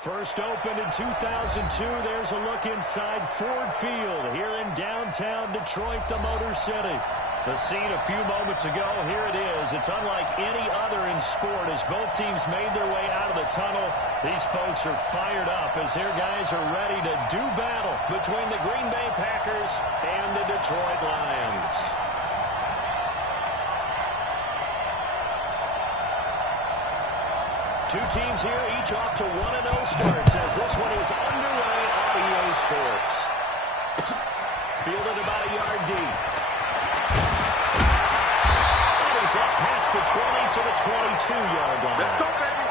First opened in 2002. There's a look inside Ford Field here in downtown Detroit, the Motor City. The scene a few moments ago, here it is. It's unlike any other in sport as both teams made their way out of the tunnel. These folks are fired up as their guys are ready to do battle between the Green Bay Packers and the Detroit Lions. Two teams here, each off to 1-0 starts as this one is underway on EA Sports. Fielded about a yard deep. That is up past the 20 to the 22-yard line. Let's go, baby.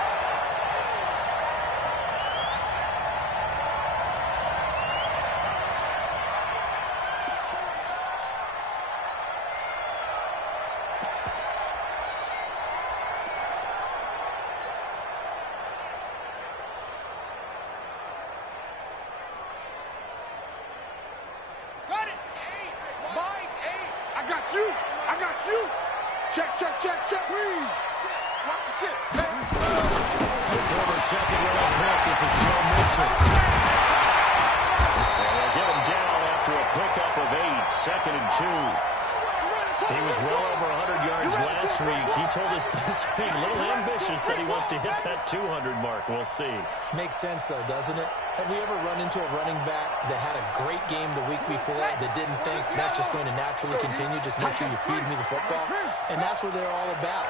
We'll see. Makes sense, though, doesn't it? Have we ever run into a running back that had a great game the week before that didn't think that's just going to naturally continue? Just make sure you feed me the football. And that's what they're all about.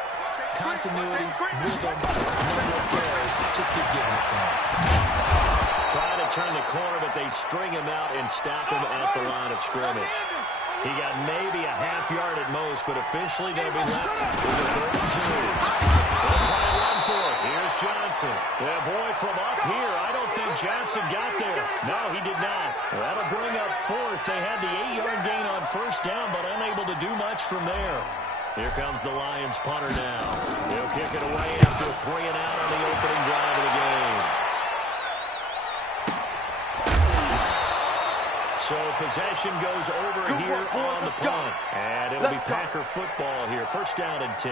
Continuity, rhythm, number of carries. Just keep giving it to him. Trying to turn the corner, but they string him out and stop him at the line of scrimmage. He got maybe a half yard at most, but officially going to be left with a 32. They'll try and run for it. Here's Johnson. Yeah, boy, from up here, I don't think Johnson got there. No, he did not. That'll bring up fourth. They had the 8-yard gain on first down, but unable to do much from there. Here comes the Lions punter now. He'll kick it away after a 3-and-out on the opening drive of the game. So possession goes over here on the punt. And it'll be Packer football here. First down and 10.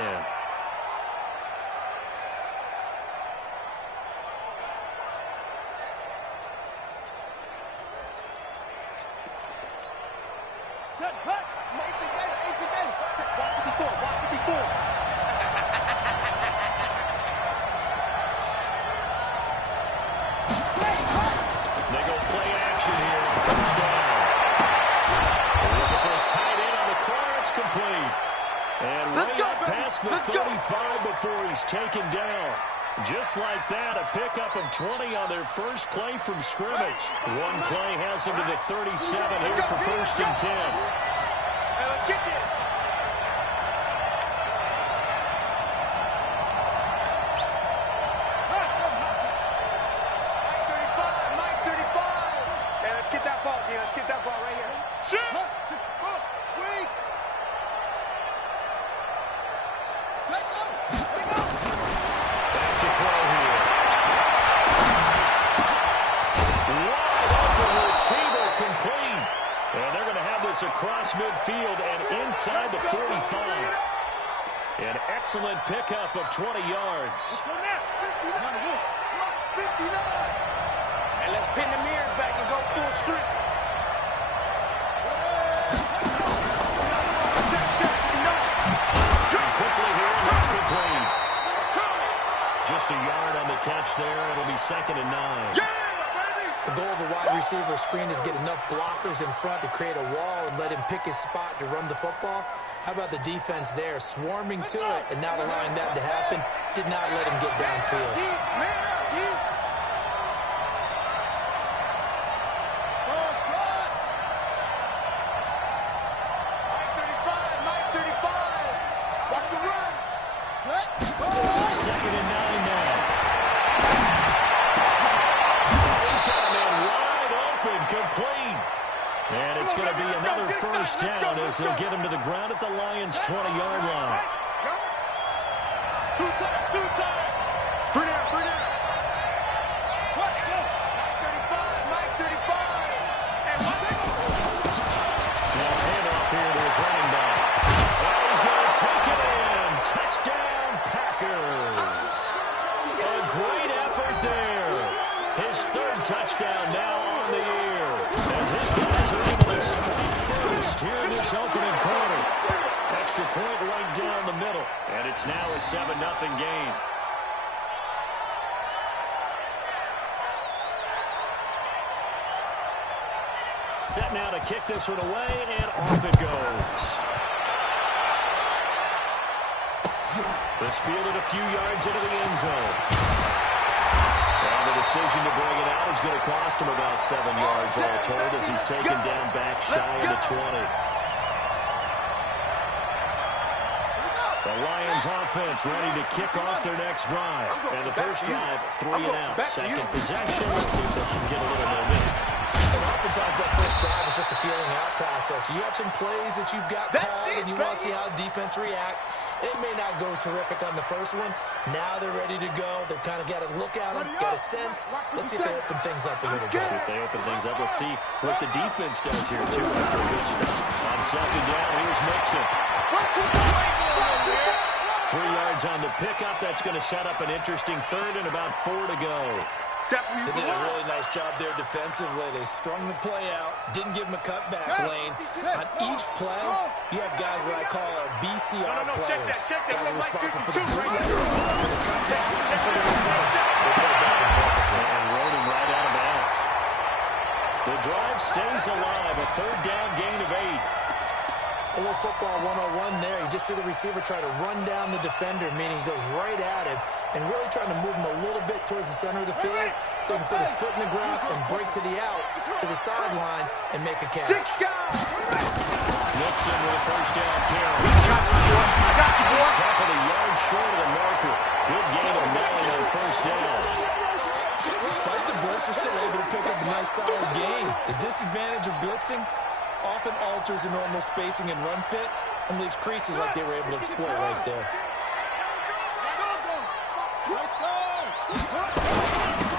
Taken down. Just like that, a pickup of 20 on their first play from scrimmage. One play has them to the 37 here for first and 10. Hey, let's get there. Mike 35. Hey, let's get that ball, man. Let's get that ball right here. Shoot! Wait! Let go! Across midfield and inside the 45. An excellent pickup of 20 yards. And let's pin the mirrors back and go full strength. Quickly here, that's complete. Just a yard on the catch there. It'll be 2nd and 9. The goal of the wide receiver screen is get enough blockers in front to create a wall and let him pick his spot to run the football. How about the defense there, swarming to it and not allowing that to happen? Did not let him get downfield. They'll get him to the ground at the Lions' 20-yard line. Two times. Bring it out. What? Mike 35. And what? Now a handoff here to his running back. Oh, he's going to take it in. Touchdown, Packers. A great effort there. this opening quarter. Extra point right down the middle. And it's now a 7-0 game. Set now to kick this one away, and off it goes. This fielded a few yards into the end zone. And the decision to bring it out is going to cost him about 7 yards all told as he's taken down back shy of the 20. The Lions offense ready to kick off their next drive. And the first drive, 3 and out. Second possession, let's see if they can get a little momentum. And oftentimes that first drive is just a feeling out process. You have some plays that you've got called and you want to see how defense reacts. It may not go terrific on the first one. Now they're ready to go. They've kind of got to look at them, got a sense. Let's see if they open things up a little bit. See if they open things up. Let's see what the defense does here, too, after a good stop. On second down, here's Mixon. 3 yards on the pickup. That's going to set up an interesting third and about 4 to go. They did a really nice job there defensively. They strung the play out, didn't give him a cutback lane. On each play, you have guys what I call our BCR players. Guys responsible for the break, for the cutback, and for the defense. They played that perfectly. And rode him right out of bounds. The drive stays alive. A third down gain of 8. A little football 101 there. You just see the receiver try to run down the defender, meaning he goes right at him and really trying to move him a little bit towards the center of the field so he can put his foot in the ground and break to the out, to the sideline, and make a catch. Nixon with a first down carry. I got you, boy. He's tackled a yard short of the marker. Good gain of 9 on first down. Despite the blitz, they're still able to pick up a nice solid gain. The disadvantage of blitzing often alters the normal spacing and run fits and leaves creases like they were able to exploit right there.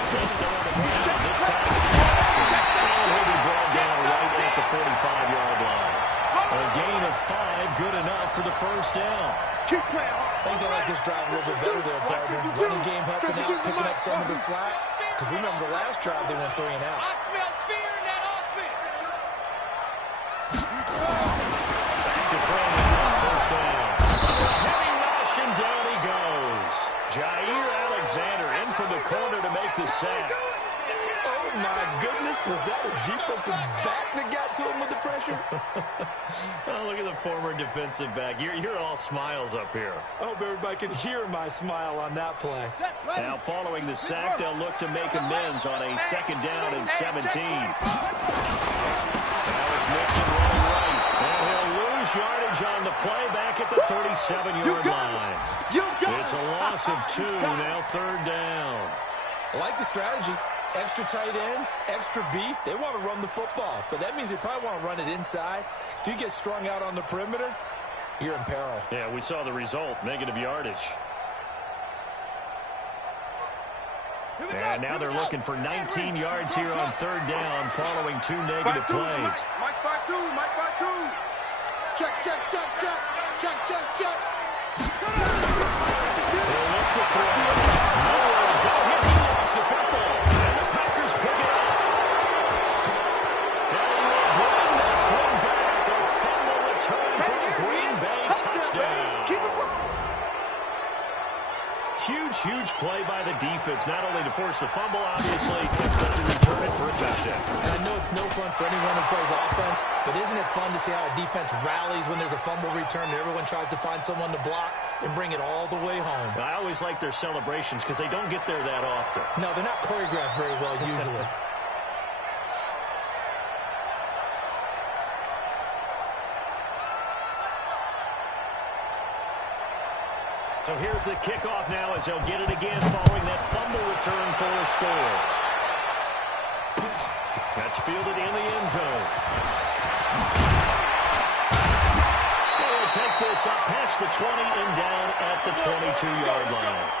This time it's Jackson. And he'll be brought down right at the 45-yard line. A gain of 5, good enough for the first down. I think they like this drive a little bit better there, partner. Running game helping out, picking up some of the slack. Because remember the last drive, they went 3 and out. I smell fear in that offense. Back to Fran, first down. Heavy rush, and down he goes. Jair Alexander in from the corner to make the sack. Oh, my goodness. Was that a defensive back that got to him with the pressure? Oh, look at the former defensive back. You're all smiles up here. I hope everybody can hear my smile on that play. Now, following the sack, they'll look to make amends on a second down and 17. Now it's Mixon running right. And he'll lose yardage on the play back at the 37-yard line. It's a loss of 2, now third down. I like the strategy. Extra tight ends, extra beef. They want to run the football, but that means they probably want to run it inside. If you get strung out on the perimeter, you're in peril. Yeah, we saw the result, negative yardage. And now they're looking for 19 yards here on third down following 2 negative plays. Mike 5-2, Mike 5-2. Check. They'll look to throw. Nowhere to go here. He lost the football. And the Packers pick it up. And he will bring this one back. A fumble return for a Green Bay touchdown. Keep it rolling. Huge play by the defense, not only to force the fumble, obviously, but to return it for a touchdown. And I know it's no fun for anyone who plays offense, but isn't it fun to see how a defense rallies when there's a fumble return and everyone tries to find someone to block and bring it all the way home? I always like their celebrations because they don't get there that often. No, they're not choreographed very well usually. So here's the kickoff now as they'll get it again following that fumble return for a score. That's fielded in the end zone. They'll take this up past the 20 and down at the 22-yard line.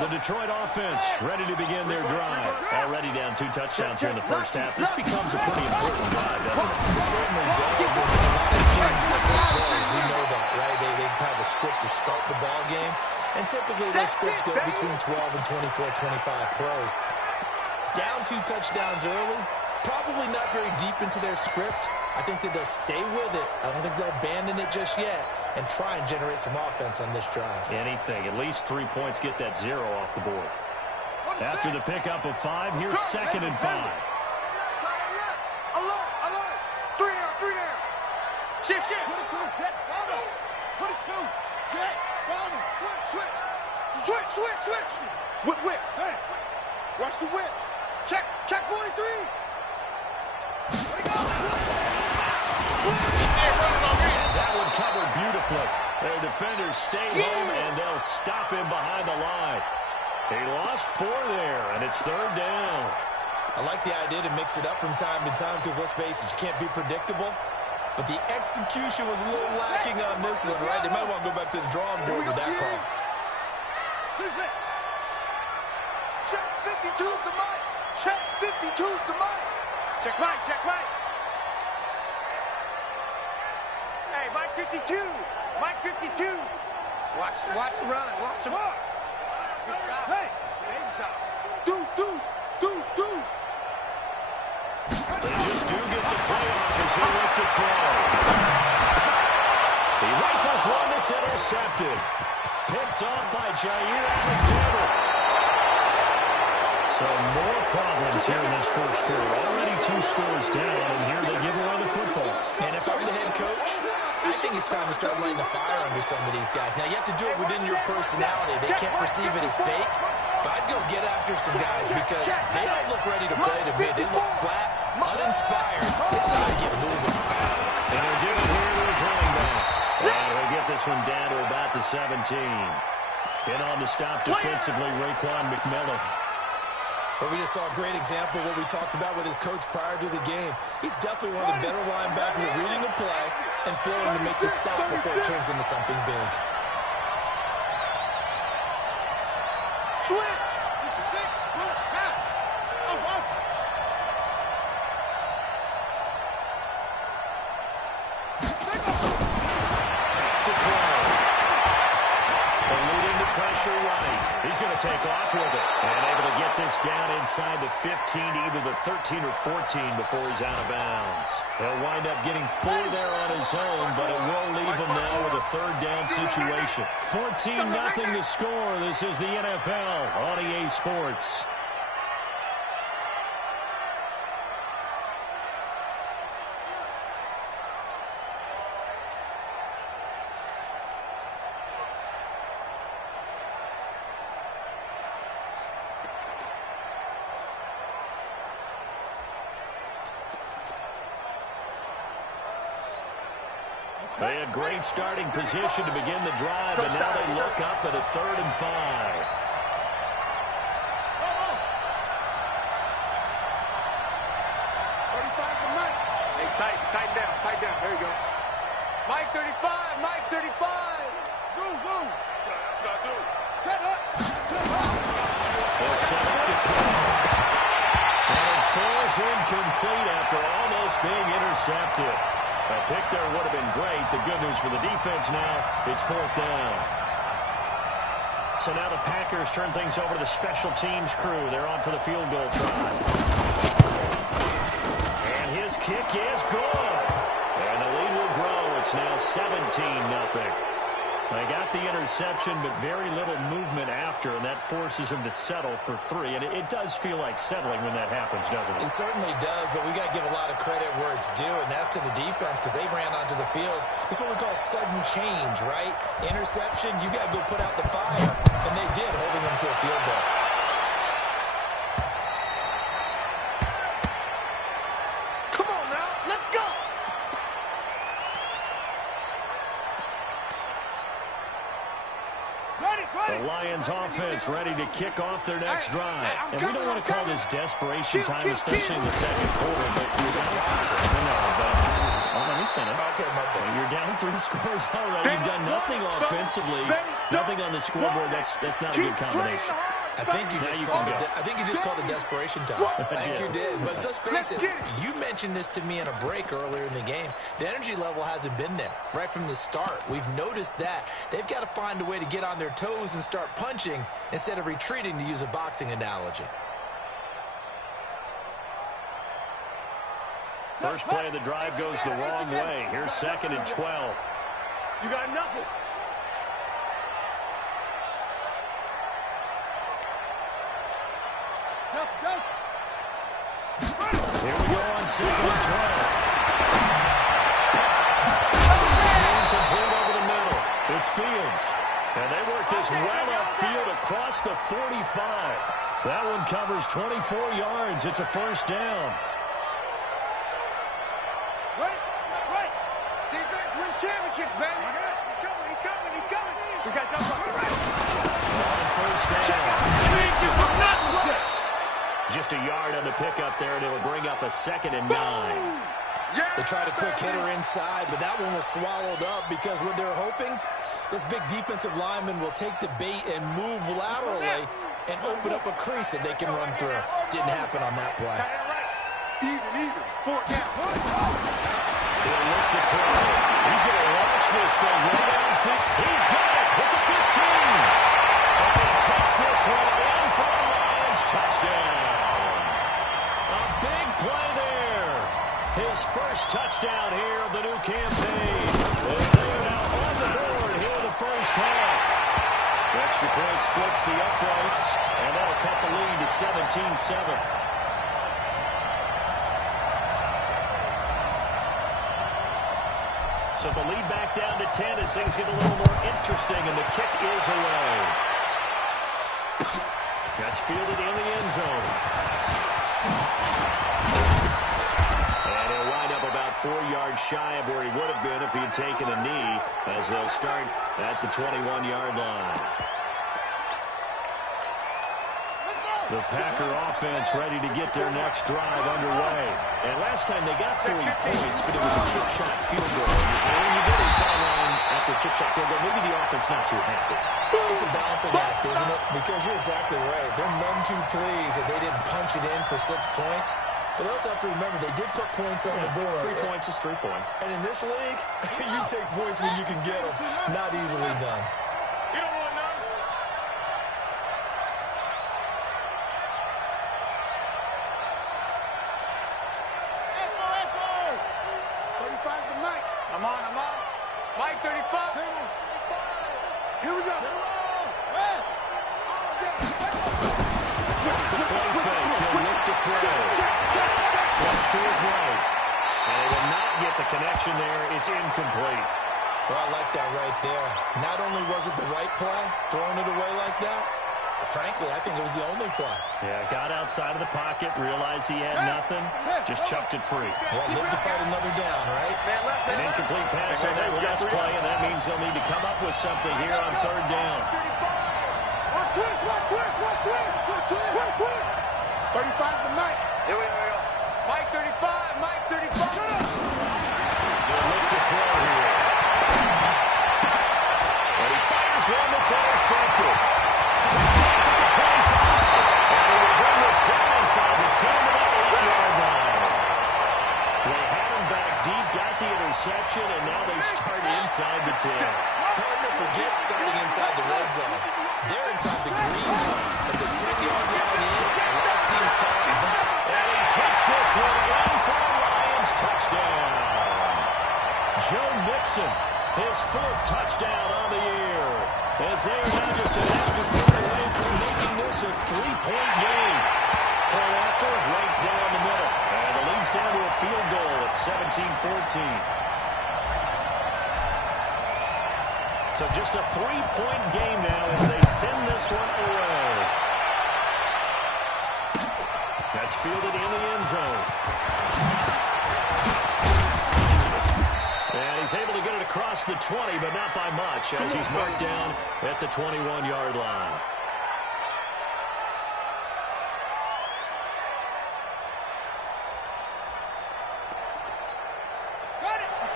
The Detroit offense ready to begin their drive. Already down 2 touchdowns here in the first half. This becomes a pretty important drive, doesn't it? It certainly does. And a lot of teams script those. We know that, right? They have a script to start the ball game. And typically those scripts go between 12 and 24, 25 plays. Down 2 touchdowns early, probably not very deep into their script. I think that they'll stay with it. I don't think they'll abandon it just yet and try and generate some offense on this drive. Anything. At least 3 points, get that 0 off the board. After the pickup of 5, here's 2nd and 5. Alert. 3 down. Shift. 22, jet, follow. 22, jet, follow. Switch. Whip. Hey. Watch the whip. Check 43. Let it go. That one covered beautifully. Their defenders stay home, and they'll stop him behind the line. He lost 4 there, and it's 3rd down. I like the idea to mix it up from time to time because, let's face it, you can't be predictable. But the execution was a little lacking on this one, right? They might want to go back to the drawing board with that call. Check 52's the mic. Check 52's the mic. Check Mike. Hey, Mike 52. Watch the run. Watch the run. Good shot. Hey, baby shot. Deuce. They just do get the playoff as he looked to throw. He rifles one that's intercepted. Picked off by Jair Alexander. So more problems here in this first quarter. Already 2 scores down, and here they give away the football. And if I'm the head coach, I think it's time to start lighting a fire under some of these guys. Now, you have to do it within your personality. They can't perceive it as fake, but I'd go get after some guys because they don't look ready to play to me. They look flat, uninspired. It's time to get moving. And they'll give it here to his running back. And he'll get this one down to about the 17. In on the stop defensively, Raekwon McMillan. But we just saw a great example of what we talked about with his coach prior to the game. He's definitely one of the better linebackers at reading a play and flowing to make the stop before it turns into something big. Switch. 66. Eluding the pressure right. He's going to take off with it. And able to get this down inside the 15 to either the 13 or 14 before he's out of bounds. He'll wind up getting 4 there on his own, but it will leave him now with a 3rd down situation. 14-0 to score. This is the NFL on EA Sports. They had great starting position to begin the drive, and now they look up at a 3rd and 5. Hey, tighten down. There you go. Mike 35. Zoom. That's what I do. Set up. They'll set up to throw. And it falls incomplete after almost being intercepted. A pick there would have been great. The good news for the defense now, it's 4th down. So now the Packers turn things over to the special teams crew. They're on for the field goal try. And his kick is good. And the lead will grow. It's now 17-0. They got the interception, but very little movement after, and that forces him to settle for 3. And it does feel like settling when that happens, doesn't it? It certainly does, but we got to give a lot of credit where it's due, and that's to the defense because they ran onto the field. It's what we call sudden change, right? Interception, you got to go put out the fire, and they did, holding them to a field goal. Come on now, let's go. The Lions offense ready to kick off their next drive. And we don't want to call this desperation time, especially in the second quarter, but you're down. Let me finish. Okay, my bad. You're down 3 scores already. You've done nothing offensively, nothing on the scoreboard. That's not a good combination. I think you just called a desperation time. I think you did. But let's face it, you mentioned this to me in a break earlier in the game. The energy level hasn't been there right from the start. We've noticed that. They've got to find a way to get on their toes and start punching instead of retreating, to use a boxing analogy. First play of the drive goes the wrong way. Here's 2nd and 12. You got nothing. Here we go on 2nd and 12. Incomplete over the middle. It's Fields. And they work this well upfield across the 45. That one covers 24 yards. It's a first down. Right. Defense wins championships, baby. He's coming. We got that right. On first down. Just a yard on the pickup there, and it'll bring up a 2nd and 9. They tried a quick hitter inside, but that one was swallowed up because what they're hoping, this big defensive lineman will take the bait and move laterally and open up a crease that they can run through. Didn't happen on that play. Even. 4 down. He'll look to throw. He's going to launch this thing right downfield. He's got it with the 15. And he takes this one in for a Lions touchdown. A big play there. His first touchdown here of the new campaign. As they are now on the board here in the first half. Extra point splits the uprights, and that'll cut the lead to 17-7. So the lead back down to 10 as things get a little more interesting, and the kick is away. That's fielded in the end zone. And he'll wind up about 4 yards shy of where he would have been if he had taken a knee, as they'll start at the 21-yard line. The Packer offense ready to get their next drive underway. And last time they got 3 points, but it was a chip shot field goal. And when you get a sideline after a chip shot field goal, maybe the offense not too happy. It's a balancing act, isn't it? Because you're exactly right. They're none too pleased that they didn't punch it in for 6 points. But also have to remember, they did put points on the board. 3 points is 3 points. And in this league, you take points when you can get them. Not easily done. You don't want none. Echo. 35's the Mike. I'm on. Mike 35. Here we go. West. The play fake. He'll look to throw. Flush to his right. And he will not get the connection there. It's incomplete. Well, I like that right there. Not only was it the right play, throwing it away like that, frankly, I think it was the only play. Yeah, got outside of the pocket, realized he had nothing, just chucked it free. Yeah, live to fight another down, right? An incomplete pass on that last play, and that means they'll need to come up with something here on 3rd down. Twist. 35's the Mike. Here we go. Mike 35. They'll look to throw here. And he fires one that's intercepted. Taken to 25. And they will bring this down inside the 10 to the 8-yard line. They had him back deep, got the interception, and now they start inside the 10. Partner forgets starting inside the red zone. They're inside the green zone. From the 10-yard line in, a lot of teams call it that. And he takes this one in for a Lions touchdown. Joe Mixon, his 4th touchdown on the year. As they are now just an extra point away from making this a 3-point game. Point after, right down the middle. And it leads down to a field goal at 17-14. So just a 3-point game now as they send this one away. That's fielded in the end zone. And he's able to get it across the 20, but not by much, as he's marked down at the 21-yard line.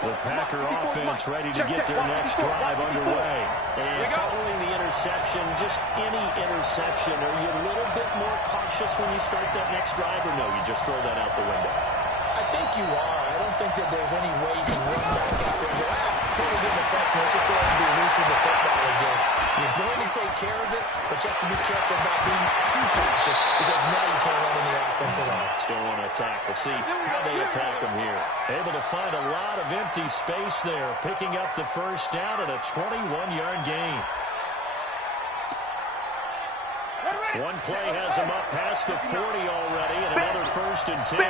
The Packer offense ready to get their next drive underway. And following the interception, just any interception, are you a little bit more cautious when you start that next drive, or no, you just throw that out the window? I think you are. I don't think that there's any way you can run back out there and go, totally didn't affect me. It's just going to be loose with the football again. You're going to take care of it, but you have to be careful about being too cautious because now you can't run any offense at all. Still want to attack. We'll see how they attack them here. Able to find a lot of empty space there, picking up the first down at a 21-yard gain. One play has him up past the 40 already, and another 1st and 10.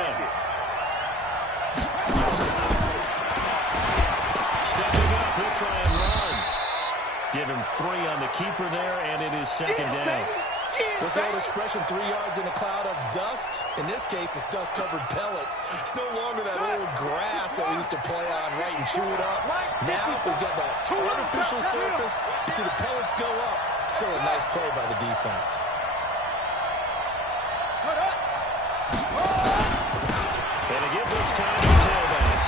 Stepping up, he'll try and run. Give him 3 on the keeper there, and it is 2nd down. What's the old expression, 3 yards in a cloud of dust? In this case, it's dust-covered pellets. It's no longer that old grass that we used to play on, right, and chew it up. Now we've got that artificial surface. You see the pellets go up. Still a nice play by the defense. Gonna give this time to tailback.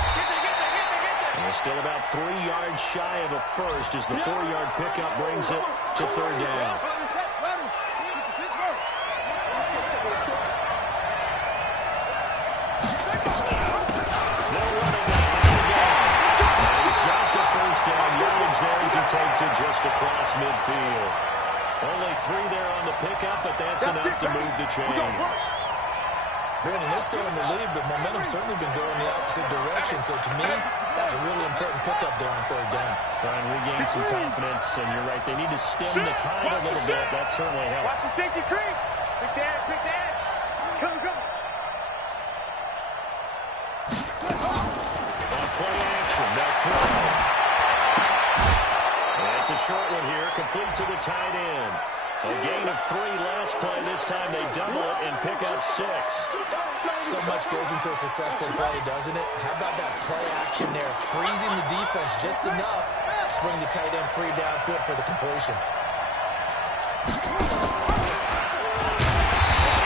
And still about 3 yards shy of a first as the 4-yard pickup brings it to 3rd down. He's got the first down yardage there as he takes it just across midfield. Only 3 there on the pickup, but that's enough to move the chains. Brandon, they're still in the lead, but momentum's certainly been going the opposite direction. So to me, that's a really important pickup there on 3rd down. Try and regain some confidence, and you're right. They need to stem the tide a little bit. That certainly helps. Watch the safety creep. Quick the edge. Come. On play action, they'll throw. That's a short one here, complete to the tight end. A gain of 3 last play. This time they double it and pick up 6. So much goes into a successful play, doesn't it? How about that play action there? Freezing the defense just enough to bring the tight end free downfield for the completion. He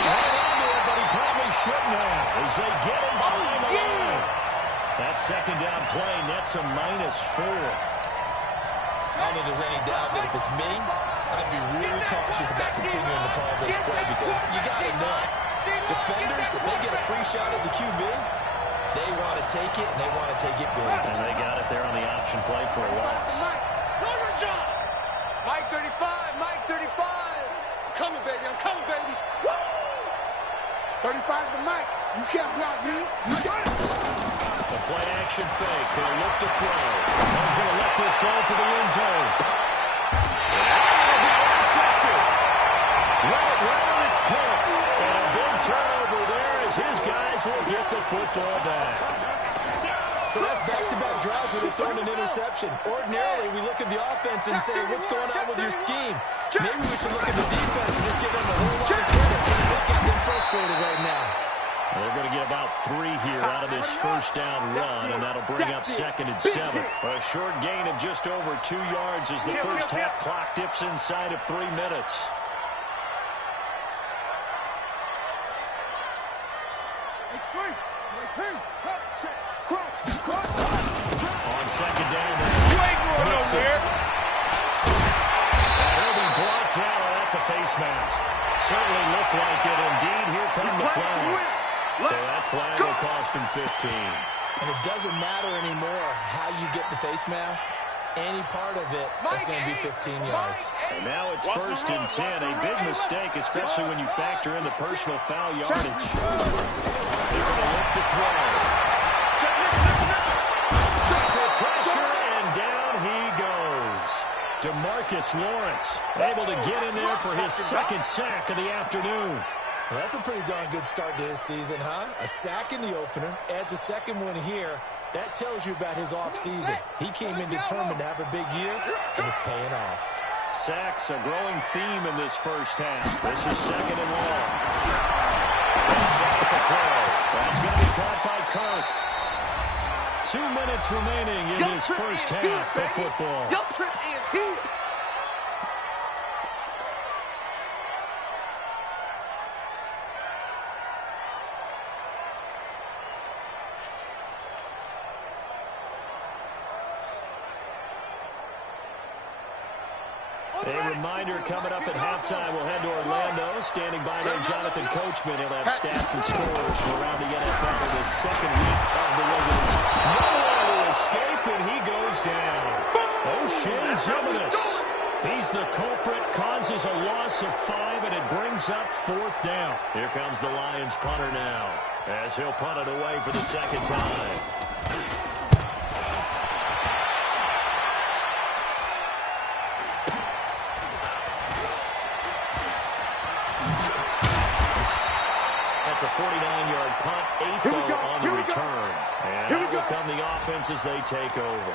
held on to it, but he probably shouldn't have as they get him behind the line. That 2nd down play nets a -4. I don't think there's any doubt that if it's me, I'd be really cautious about continuing to call this play because you got to know. Defenders, if they get a free shot at the QB, they want to take it, and they want to take it big. And they got it there on the option play for a loss. Mike 35. I'm coming, baby. Woo! 35's the mic. You can't block me. You got it. The play action fake. They'll look to throw. He's going to let this go for the end zone. Right around its picked. And a big turnover there as his guys will get the football back. So that's back-to-back drives where they're throwing an interception. Ordinarily, we look at the offense and say, what's going on with your scheme? Maybe we should look at the defense and just give them a whole lot of credit. They're getting frustrated right now. They're going to get about 3 here out of this first down run, and that'll bring up 2nd and 7. A short gain of just over 2 yards as the first half clock dips inside of 3 minutes. On 2nd down, You ain't going nowhere. he'll be blocked out. Oh, that's a face mask. Certainly looked like it. Indeed, here come the flags. So that flag will cost him 15. And it doesn't matter anymore how you get the face mask. Any part of it is going to be 15 yards. And now it's 1st and 10. A big mistake, especially when you factor in the personal foul yardage. They're going to look to throw. Triple pressure, and down he goes. DeMarcus Lawrence able to get in there for his 2nd sack of the afternoon. Well, that's a pretty darn good start to his season, huh? A sack in the opener, adds a 2nd one here. That tells you about his offseason. He came in determined to have a big year, and it's paying off. Sacks, a growing theme in this first half. This is 2nd and long. Set up the play. That's going to be caught by Kirk. 2 minutes remaining in this first half of football. Your trip is here. A reminder coming up at halftime, we'll head to Orlando. Standing by there, Jonathan Coachman. He'll have stats and scores from around the NFL in the second week of the regular season. Nowhere to escape, and he goes down. O'Shea Zimmerman. He's the culprit, causes a loss of 5, and it brings up 4th down. Here comes the Lions punter now, as he'll punt it away for the second time. That's a 49-yard punt, 8 though on the return. And out will come the offense as they take over.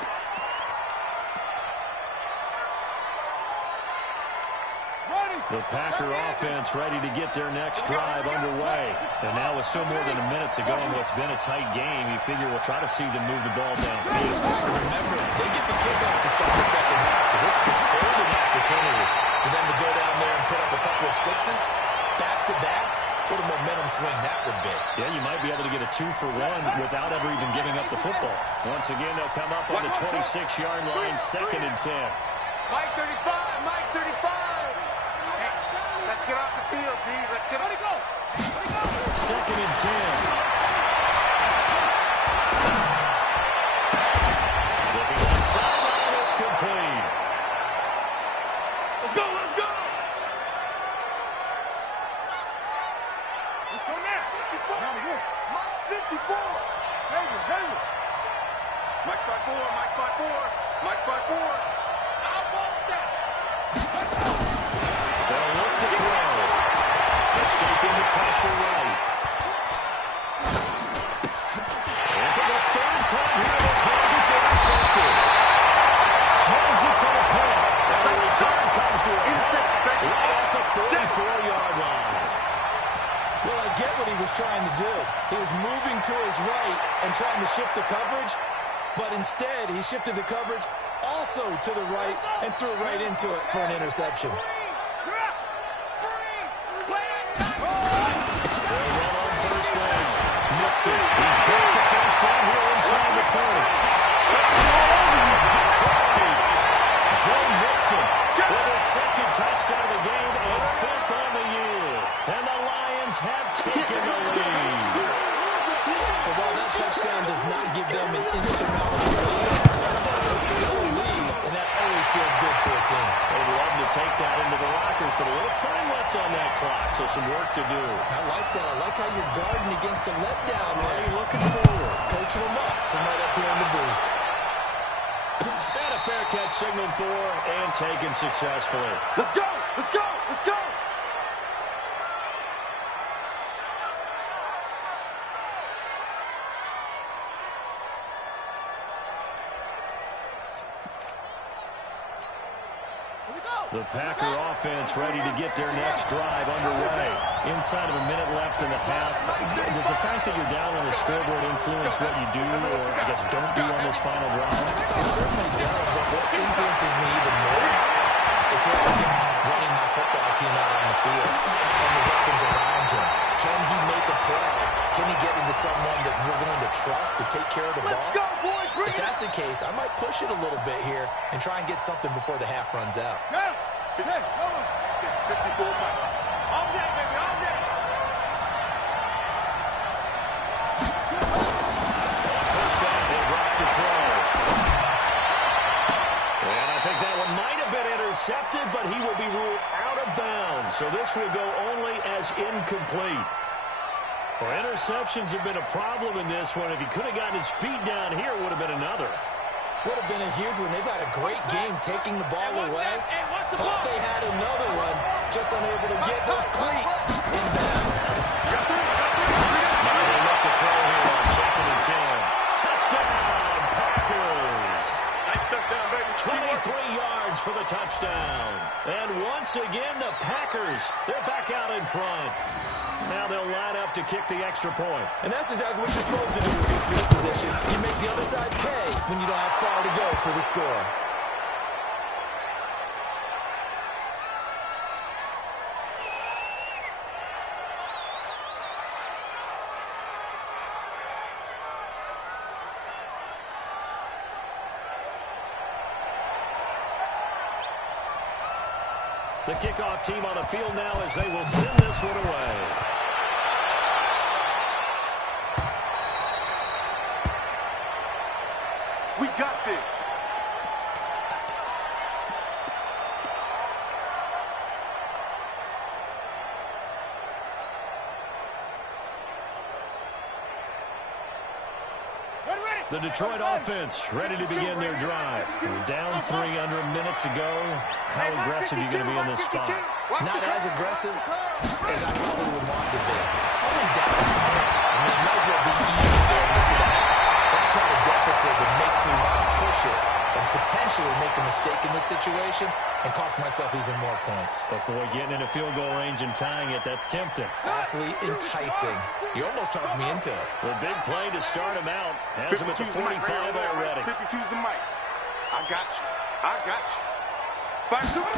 The Packer offense ready to get their next drive underway. And now with still more than a minute to go in what's been a tight game, you figure we'll try to see them move the ball downfield. Remember, they get the kickoff to start the second half, so this is a golden opportunity for them to go down there and put up a couple of 6s back-to-back. What a momentum swing that would be. Yeah, you might be able to get a 2-for-1 without ever even giving up the football. Once again, they'll come up on the 26-yard line, 2nd and 10. Mike 35, Mike 35. Let's get off the field, D. Let's get on. Let it go. Let it go. 2nd and 10. Looking at the sideline, it's complete. Let's go, let's go. Let's go now. 54. Mike 54. Hey. Mike 54, Mike 54, Mike 54. I want that. They'll look to throw. Escaping the pressure right. And for the 3rd time here, this one gets intercepted. Snags it for the punt. And the return comes to him right at the 44-yard line. Well, I get what he was trying to do. He was moving to his right and trying to shift the coverage, but instead he shifted the coverage also to the right and threw right into it for an interception. He's got the first down here inside the 30. Touching all over you, Detroit. Joe Mixon with his 2nd touchdown of the game and 5th on the year. And the Lions have taken the lead. And while that touchdown does not give them an insurmountable lead, it's still a lead, and that always feels good to a team. They'd love to take that into the lockers, but a little time left on that clock, so some work to do. I like that. I like how you're guarding against a letdown. Why are you looking forward? Coaching them up from right up here in the booth. And a fair catch signaled for and taken successfully. Let's go! Let's go! Let's go! The Packer offense ready to get their next drive underway. Inside of a minute left in the half. Does the fact that you're down on the scoreboard influence what you do, or I guess don't do on this final drive? It certainly does, but what influences me even more is what I get running my football team out on the field and the weapons around him. Can he make a play? Can he get into someone that we're going to trust to take care of the ball? Let's go, boys! If that's the case, I might push it a little bit here and try and get something before the half runs out. Yeah! Hey, come on! 54 Mike. All day, baby, all day! First down, they drop to throw. And I think that one might have been intercepted, but he will be ruled out of bounds. So this will go only as incomplete. Well, interceptions have been a problem in this one. If he could have gotten his feet down here, it would have been another. Would have been a huge one. They've had a great game taking the ball away. Thought they had another one, just unable to get those cleats in bounds. Now they look to throw here on 2nd and 10. Touchdown, Packers! Nice touchdown, baby. 23 yards for the touchdown. And once again, the Packers, they're back out in front. Now they'll line up to kick the extra point. And that's exactly what you're supposed to do with your field position. You make the other side pay when you don't have far to go for the score. The kickoff team on the field now as they will send this one away. We got this. The Detroit offense ready to begin their drive. Down 3 under a minute to go. How aggressive are you going to be in this spot? Not as aggressive as I probably would want to be. Only down. I mean, it might as well be even going into the half. That's not a deficit that makes me want to push it and potentially make a mistake in this situation and cost myself even more points. But boy, getting in a field goal range and tying it, that's tempting. Awfully enticing. You almost talked me into it. The big play to start him out. Has him at the 45 already. 52's the mic. I got you. I got you. Back to it.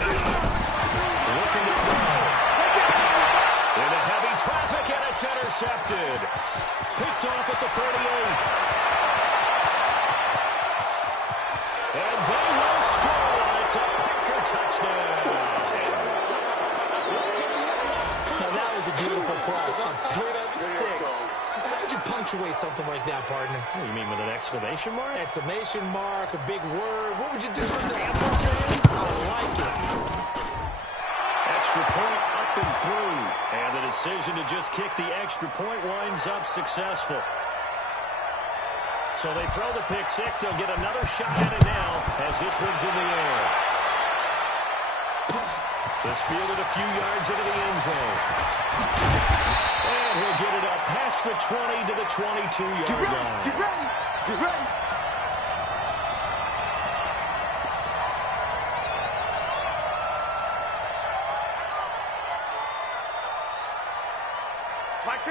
Looking to throw. Into heavy traffic, and it's intercepted. Picked off at the 38. And they will score. It's a Packer touchdown. Now that was a beautiful play. A pick six. How would you punctuate something like that, partner? What do you mean, with an exclamation mark? Exclamation mark, a big word. What would you do with that? Ampersand? I like it. Extra point up and through. And the decision to just kick the extra point winds up successful. So they throw the pick six. They'll get another shot at it now as this one's in the air. This fielded a few yards into the end zone. And he'll get it up past the 20 to the 22-yard line. Get ready. Get ready.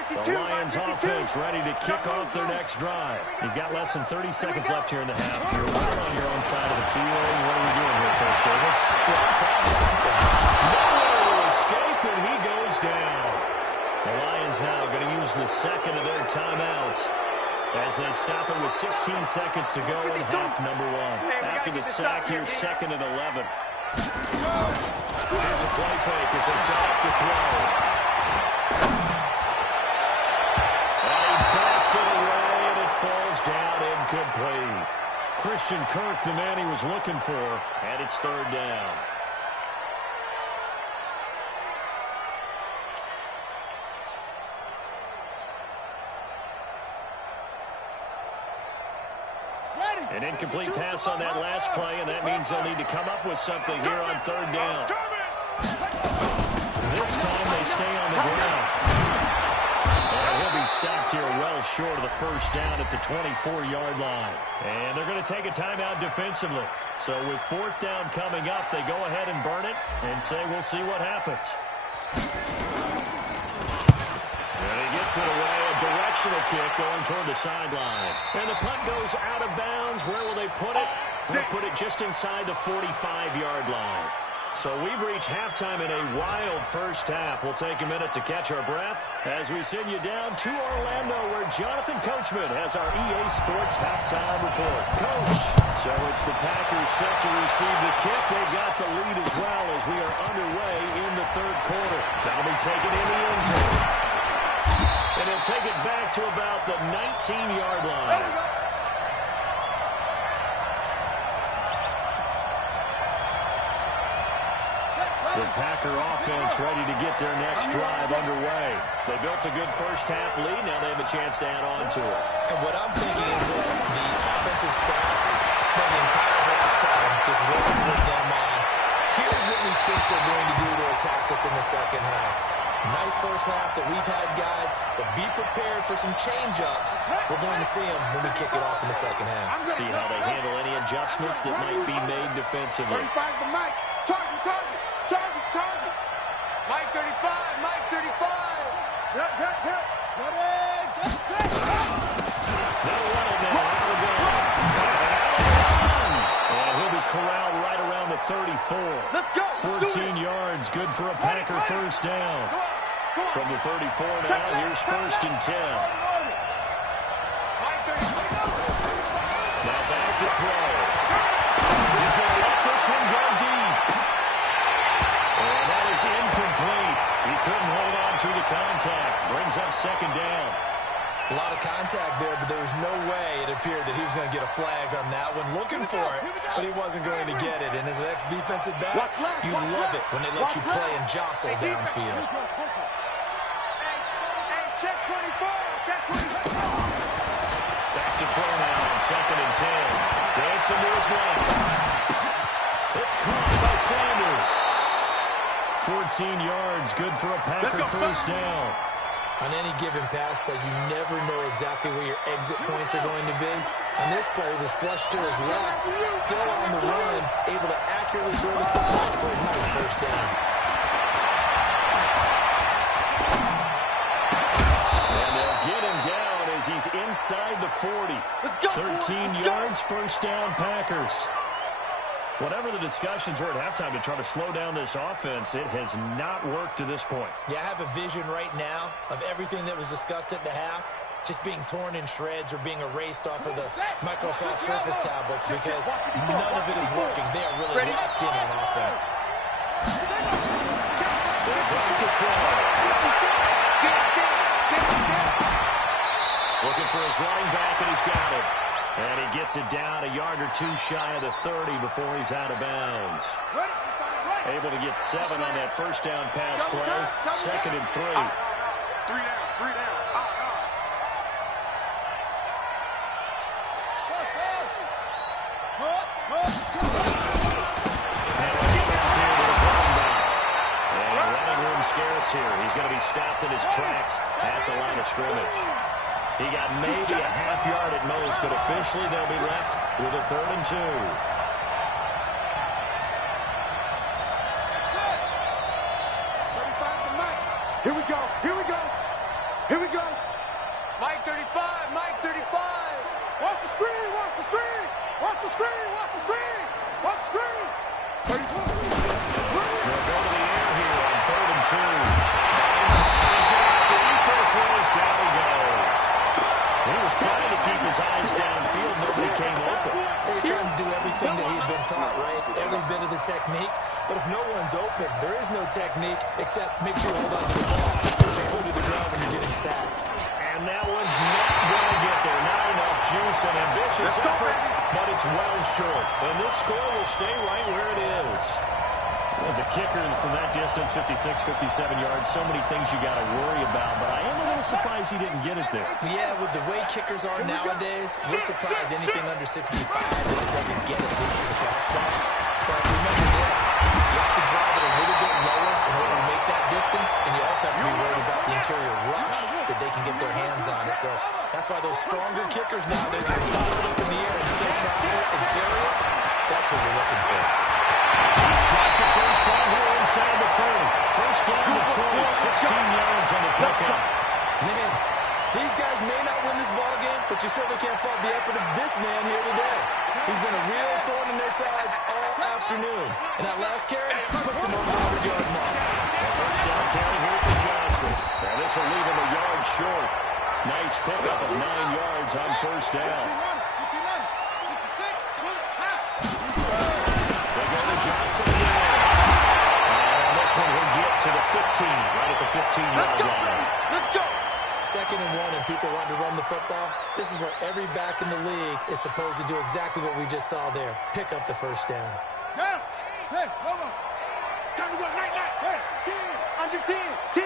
The Lions offense ready to kick off their next drive. You've got less than 30 seconds left here in the half. You're right on your own side of the field. What are we doing here, Coach Davis? Well, I'm trying something. Nowhere to escape, and he goes down. The Lions now going to use the second of their timeouts as they stop it with 16 seconds to go in half number one. After the sack, here's 2nd and 11. Here's a play fake as they set up to throw. It away, and it falls down incomplete. Christian Kirk, the man he was looking for, and it's 3rd down. An incomplete pass on that last play, and that means they'll need to come up with something here on 3rd down. This time they stay on the ground. He'll be stopped here well short of the 1st down at the 24-yard line. And they're going to take a timeout defensively. So with 4th down coming up, they go ahead and burn it and say we'll see what happens. And he gets it away, a directional kick going toward the sideline. And the punt goes out of bounds. Where will they put it? They'll put it just inside the 45-yard line. So we've reached halftime in a wild first half. We'll take a minute to catch our breath as we send you down to Orlando, where Jonathan Coachman has our EA Sports halftime report. Coach, so it's the Packers set to receive the kick. They've got the lead as well as we are underway in the 3rd quarter. That'll be taken in the end zone. And he'll take it back to about the 19-yard line. The Packer offense ready to get their next drive underway. They built a good first half lead. Now they have a chance to add on to it. And what I'm thinking is that the offensive staff spent the entire halftime just working with them on, here's what we think they're going to do to attack us in the second half. Nice first half that we've had, guys, but be prepared for some change-ups. We're going to see them when we kick it off in the second half. See how they handle any adjustments that might be made defensively. 35's the mic. Target, target. Target, target. Mike 35, Mike 35. Hit. Ready, go, set. They'll run it now. Out of gun. And he'll be corralled right around the 34. Let's go. 14 yards, good for a Packer first down. From the 34 now, here's 1st and 10. Mike 35. Now back to throw. He's going to let this one go deep. And second down. A lot of contact there, but there was no way it appeared that he was going to get a flag on that one. Looking for it, but he wasn't going to get it. And as an ex-defensive back, you love it when they let you play and jostle downfield. Check 24. Check 24. Back to throw now on 2nd and 10. Dancing to his left. It's caught by Sanders. 14 yards, good for a Packer first down. On any given pass play, you never know exactly where your exit points are going to be. On this play, it was flushed to his left, still on the run, able to accurately throw the football for a nice first down. And they'll get him down as he's inside the 40. 13 yards, first down, Packers. Whatever the discussions were at halftime to try to slow down this offense, it has not worked to this point. Yeah, I have a vision right now of everything that was discussed at the half just being torn in shreds or being erased off of the Microsoft Surface tablets because none of it is working. They are really locked in on offense. Looking for his running back, and he's got it. And he gets it down a yard or two shy of the 30 before he's out of bounds. Able to get 7 on that first down pass play. 2nd and 3. 3 down. And running room scarce here. He's going to be stopped in his tracks at the line of scrimmage. He got maybe a half yard at most, but officially they'll be left with a 3rd and 2. Here we go. Mike 35. Watch the screen. 34. They'll go to the air here on 3rd and 2. Down he goes. He was trying to keep his eyes downfield. Nobody came open. He's trying to do everything that he'd been taught, right? Every bit of the technique. But if no one's open, there is no technique except make sure you hold on to the ball. Push your foot to the ground when you're getting sacked. And that one's not going to get there. Not enough juice and ambitious effort, but it's well short. And this score will stay right where it is. As a kicker from that distance, 56, 57 yards, so many things you got to worry about, but I am a little surprised he didn't get it there. Yeah, with the way kickers are nowadays, we're surprised anything under 65 that it doesn't get at least to the crossbar. But remember this, you have to drive it a little bit lower in order to make that distance, and you also have to be worried about the interior rush that they can get their hands on it. So that's why those stronger kickers nowadays are pop it up in the air and still travel and carry it. That's what we're looking for. He's got the first down here inside the 30. First down Detroit, 16 yards on the pickup. Man, these guys may not win this ball game, but you certainly can't fault the effort of this man here today. He's been a real thorn in their sides all afternoon. And that last carry puts him over the 100-yard mark. A first down carry here for Johnson. Now this will leave him a yard short. Nice pickup of 9 yards on first down. Johnson again. And this one will get to the 15, right at the 15-yard line. Let's go. 2nd and 1 and people want to run the football. This is where every back in the league is supposed to do exactly what we just saw there. Pick up the first down. Down. Hey, hold on. Time to go. Night. Hey, 10. Under 10. 10.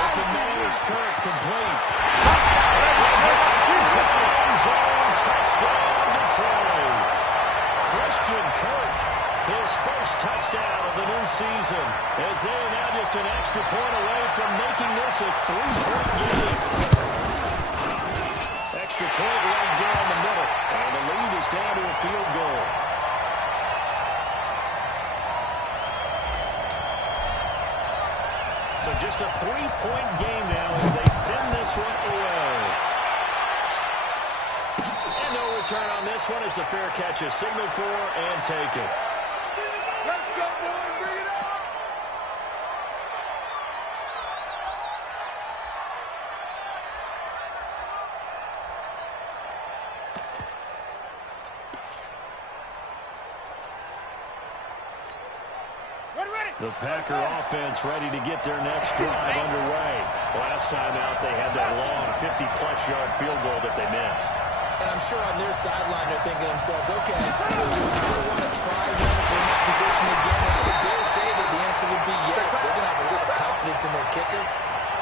Open man is Kirk, complete. Touchdown, Detroit. Christian Kirk, his first touchdown of the new season, as they are now just an extra point away from making this a 3-point game. Extra point right down the middle, and the lead is down to a field goal. So just a 3-point game now as they send this one away. And no return on this one as the fair catch is signaled for and taken. Let's go, boys. Bring it on. The Packer offense ready to get their next drive underway. Last time out, they had that long 50-plus yard field goal that they missed. And I'm sure on their sideline they're thinking to themselves, okay, do we still want to try one if we're in that position again? And I would dare say that the answer would be yes. They're going to have a lot of confidence in their kicker.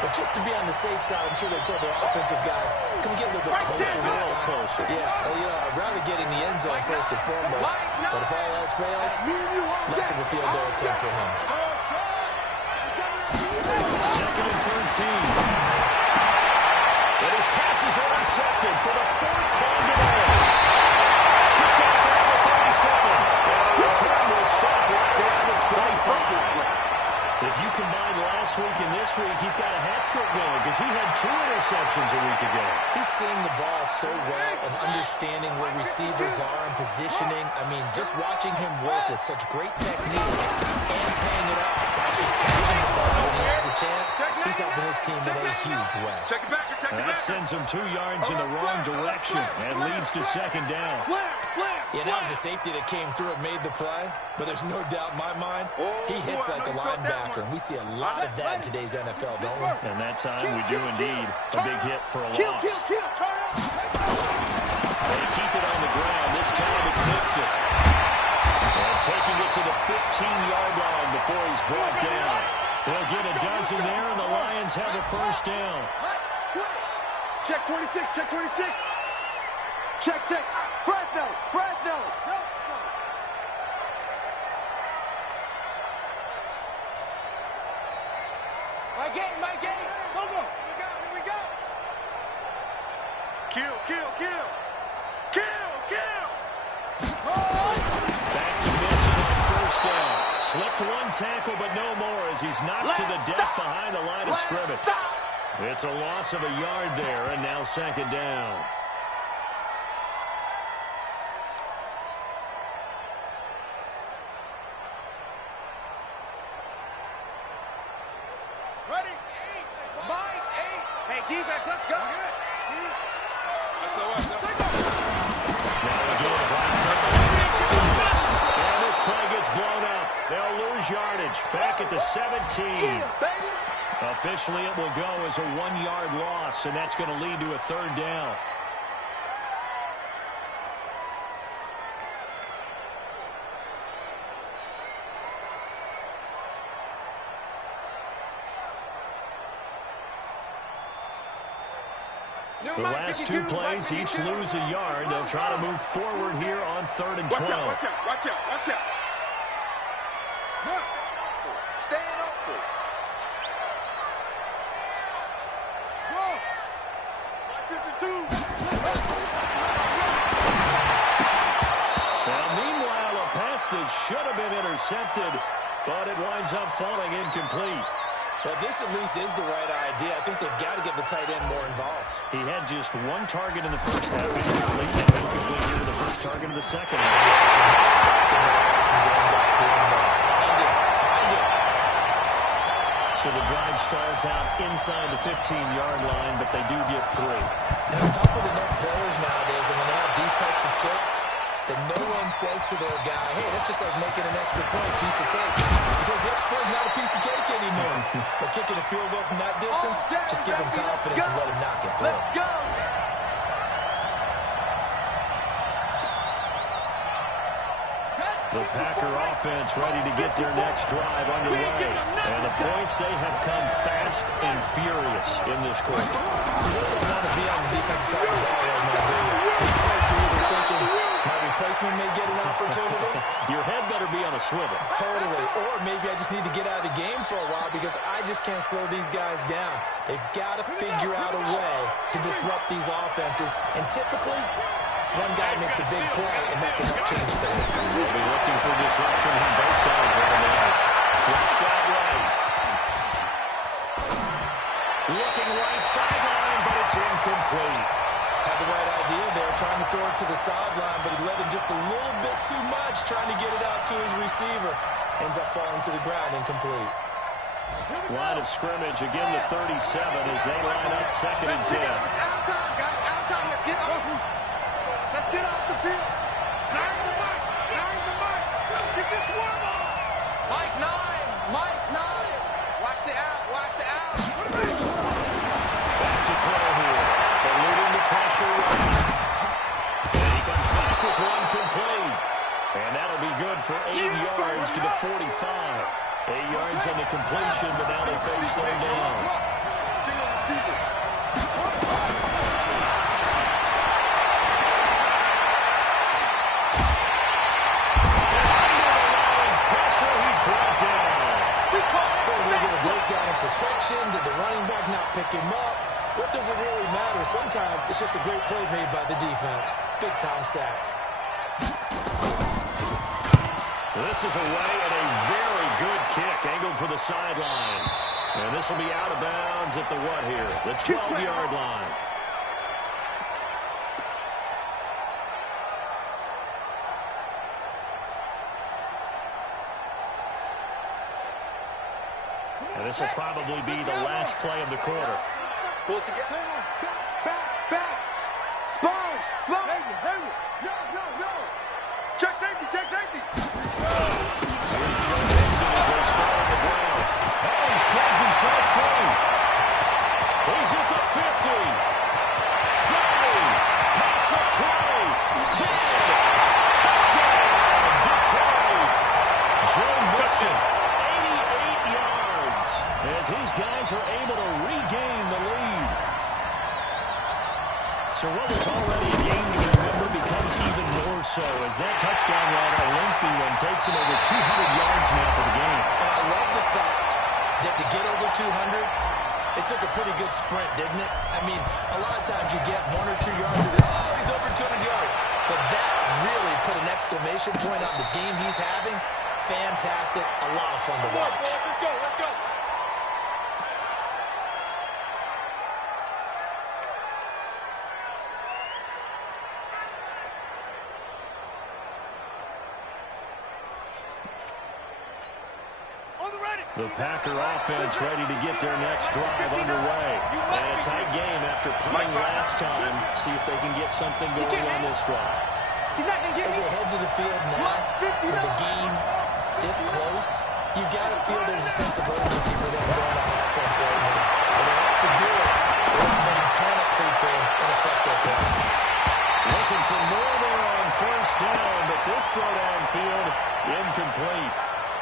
But just to be on the safe side, I'm sure they told their offensive guys, can we get a little bit closer this time? Closer. Yeah, well, I'd rather get in the end zone first and foremost. But if all else fails, less of a field goal attempt for him. 2nd and 13. And his pass is intercepted for the 4th time today. Picked up at the 37. And a return will stop right there at the 25. If you combine last week and this week, he's got a hat trick going because he had 2 interceptions a week ago. He's seeing the ball so well and understanding where receivers are and positioning. I mean, just watching him work with such great technique and paying it off by just catching the ball when he has a chance, he's helping his team in a huge way. That sends him 2 yards in the wrong direction and leads to 2nd down. Yeah, that was a safety that came through and made the play, but there's no doubt in my mind, he hits like a linebacker, and we see a lot of that in today's NFL, don't we? And that time we do indeed. A big hit for a loss. They keep it on the ground. This time it's Nixon. And taking it to the 15-yard line before he's brought down. They'll get a dozen there, and the Lions have a first down. Check 26, check 26. Check. Fresno. My game. Go. Here we go. Kill. Back to Nixon on first down. Slipped 1 tackle, but no more as he's knocked to the deck behind the line of scrimmage. It's a loss of a yard there, and now 2nd down. Ready? 8. Hey, defense, let's go. Now again, right side. And this play gets blown up. They'll lose yardage. Back at the 17. Officially, it will go as a 1-yard loss, and that's going to lead to a 3rd down. The last 2 plays each lose a yard. They'll try to move forward here on 3rd and 12. Watch out. Stand up. Now, meanwhile, a pass that should have been intercepted, but it winds up falling incomplete. Well, this at least is the right idea. I think they've got to get the tight end more involved. He had just 1 target in the first half. Incomplete. Now incomplete here to the first target of the second half. So the drive stalls out inside the 15-yard line, but they do get 3. And on top of enough players nowadays, and when they have these types of kicks, that no one says to their guy, hey, that's just like making an extra point, piece of cake. Because the extra point is not a piece of cake anymore. But kicking a field goal from that distance, just give him confidence and let him knock it through. Let's go. The Packer offense ready to get their next drive underway. And the points, they have come fast and furious in this quarter. You really don't want to be on the defensive side of the ball right now, do you? Because you're either thinking my replacement may get an opportunity. Your head better be on a swivel. Totally. Or maybe I just need to get out of the game for a while because I just can't slow these guys down. They've got to figure out a way to disrupt these offenses. And typically, one guy makes a big play, and that can help change things. They'll be looking for disruption on both sides right now. Flushed out right. Looking right sideline, but it's incomplete. Had the right idea there, trying to throw it to the sideline, but he let him just a little bit too much, trying to get it out to his receiver. Ends up falling to the ground, incomplete. Line of scrimmage, again the 37 as they line up 2nd and 10. It's out of time, guys. Out of time. Let's get off. Let's get off the field. Nine the mic. Get this one on. Mike 9. 8 yards on the completion, but now they face third down. Single receiver. Pressure, he's brought down. Was it a breakdown in protection? Did the running back not pick him up? What does it really matter? Sometimes it's just a great play made by the defense. Big-time sack. This is away and a very good kick, angled for the sidelines. And this will be out of bounds at the what here? The 12-yard line. And this will probably be the last play of the quarter. Pull it together. Back. Sponge. Yo. Check safety. Here's Joe Mixon as they start on the ground. Oh, he shreds himself free. He's at the 50. 30. Past the 20. 10. Touchdown, Detroit. Joe Mixon, 88 yards, as his guys are able to regain the lead. So what was already a game you remember becomes even more so as that touchdown run, a lengthy one, takes him over 200 yards now for the game. And I love the fact that to get over 200, it took a pretty good sprint, didn't it? I mean, a lot of times you get 1 or 2 yards and oh, he's over 200 yards. But that really put an exclamation point on the game he's having. Fantastic. A lot of fun to watch. Let's go. The Packer offense ready to get their next drive underway. And a tight game after punting last time. See if they can get something going on this drive. As they head to the field now, with the game this close, you got to feel there's a sense of urgency for them going on offense right now. But they have to do it without letting panic creep in and affect their play. Looking for more there on first down, but this throw downfield incomplete.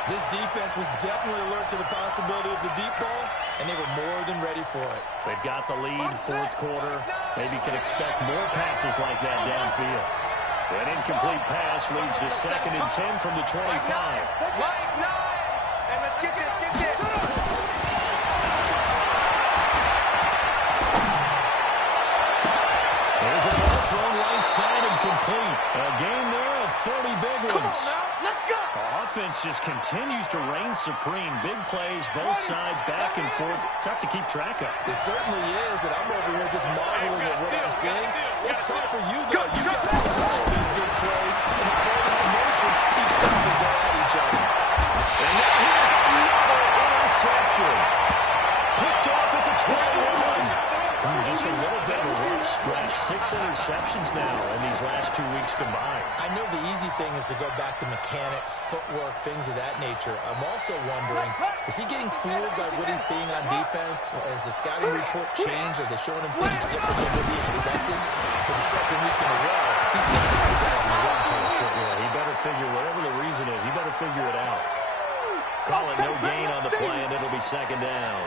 This defense was definitely alert to the possibility of the deep ball, and they were more than ready for it. They've got the lead, fourth quarter. Maybe can expect more passes like that downfield. An incomplete pass leads to 2nd and 10 from the 25. Line 9. And let's get this. There's a ball thrown right side and complete. A game there of 30 big ones. Come on now, let's go. Offense just continues to reign supreme. Big plays, both sides, back and forth. Tough to keep track of. It certainly is, and I'm over here just marveling at what I'm seeing. It's tough for you, though. You got to all these big plays and all this emotion each time they go at each other. And now here's another interception. Picked off at the 21. Just a little bit of a rough stretch. 6 interceptions now in these last 2 weeks combined. I know the easy thing is to go back to mechanics, footwork, things of that nature. I'm also wondering, is he getting fooled by what he's seeing on defense? Has the scouting report changed? Are they showing him things different than what he expected? For the second week in a row, he's one of the guys in the run for sure. Yeah, he better figure, whatever the reason is, he better figure it out. Call it no gain on the play, and it'll be 2nd down.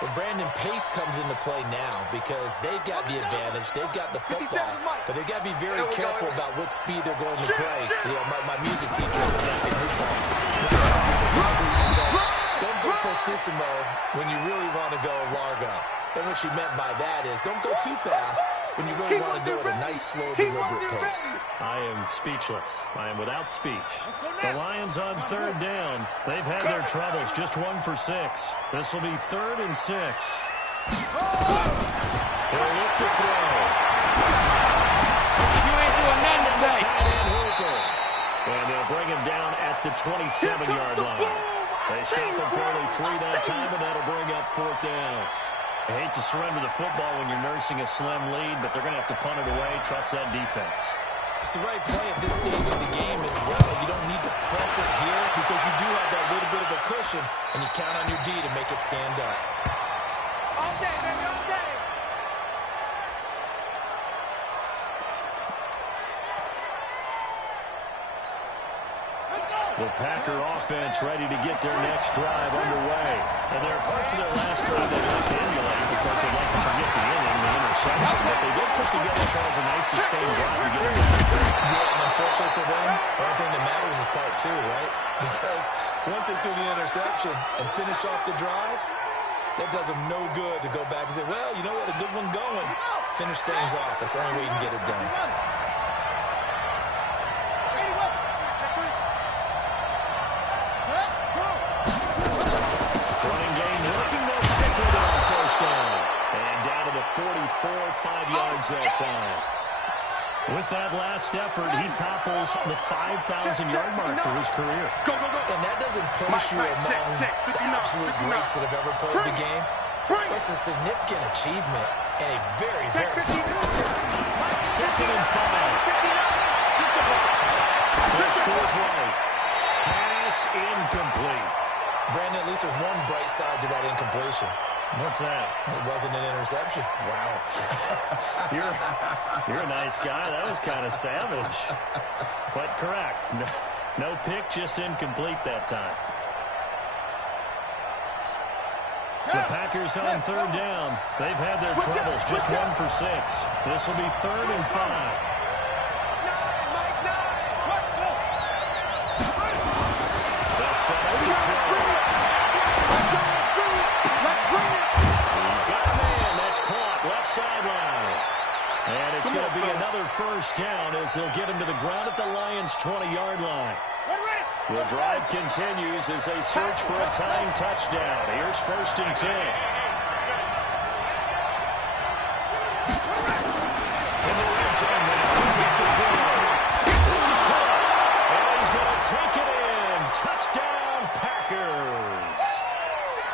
But Brandon, pace comes into play now because they've got the advantage. They've got the football, but they've got to be very careful about what speed they're going to play. You know, my music teacher back in his box, don't go prestissimo when you really want to go largo. And what she meant by that is don't go too fast when you really want to go at a nice, slow, deliberate pace. I am speechless. I am without speech. The Lions on 3rd down. They've had their troubles. Just 1 for 6. This will be 3rd and 6. They'll look to throw. You ain't doing nothing today. Tight end Hooper. And they'll bring him down at the 27-yard line. They stop him for only 3 that time, and that'll bring up 4th down. I hate to surrender the football when you're nursing a slim lead, but they're going to have to punt it away. Trust that defense. It's the right play at this stage of the game as well. You don't need to press it here because you do have that little bit of a cushion, and you count on your D to make it stand up. All day, baby, all day. Let's go. The Packer offense ready to get their next drive underway. And there are parts of their last drive they'd like to emulate because they'd like to forget the inning, the interception. But they did put together, Charles, a nice sustained drive to get them down the field. Yeah, and unfortunately for them, the only thing that matters is part two, right? Because once they threw the interception and finished off the drive, that does them no good to go back and say, well, you know, we had a good one going. Finish things off. That's the only way you can get it done. Running game working. They'll stick with it on first down. And down to the 44, 5 yards that time. With that last effort, he topples the 5,000-yard mark for his career. Go, go, go. And that doesn't place you among the absolute greats that have ever played the game. That's a significant achievement and a very, very Second and 5. Switch to his right. Pass incomplete. Brandon, at least there's one bright side to that incompletion. What's that? It wasn't an interception. Wow. You're a nice guy. That was kind of savage. But correct. No pick, just incomplete that time. The Packers on third down. They've had their troubles. Just 1 for 6. This will be 3rd and 5. They'll set up to throw. He's got a man. That's caught. Left sideline. And it's going to be another first down as they'll get him to the ground at the Lions' 20-yard line. The drive continues as they search for a tying touchdown. Here's 1st and 10. In the red zone now. Back to throw. This is caught. And he's going to take it in. Touchdown, Packers.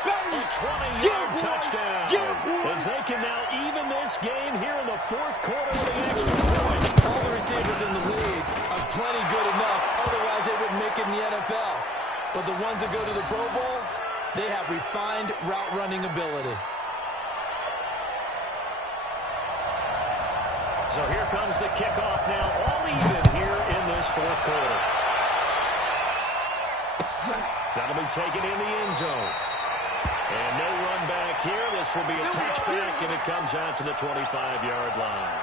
A 20-yard touchdown. As they can now even this game here in the 4th quarter with the extra point. All the receivers in the league are plenty good enough. Otherwise, they wouldn't make it in the NFL. But the ones that go to the Pro Bowl, they have refined route running ability. So here comes the kickoff now, all even here in this 4th quarter. That'll be taken in the end zone. And no run back here. This will be a touchback, and it comes out to the 25-yard line.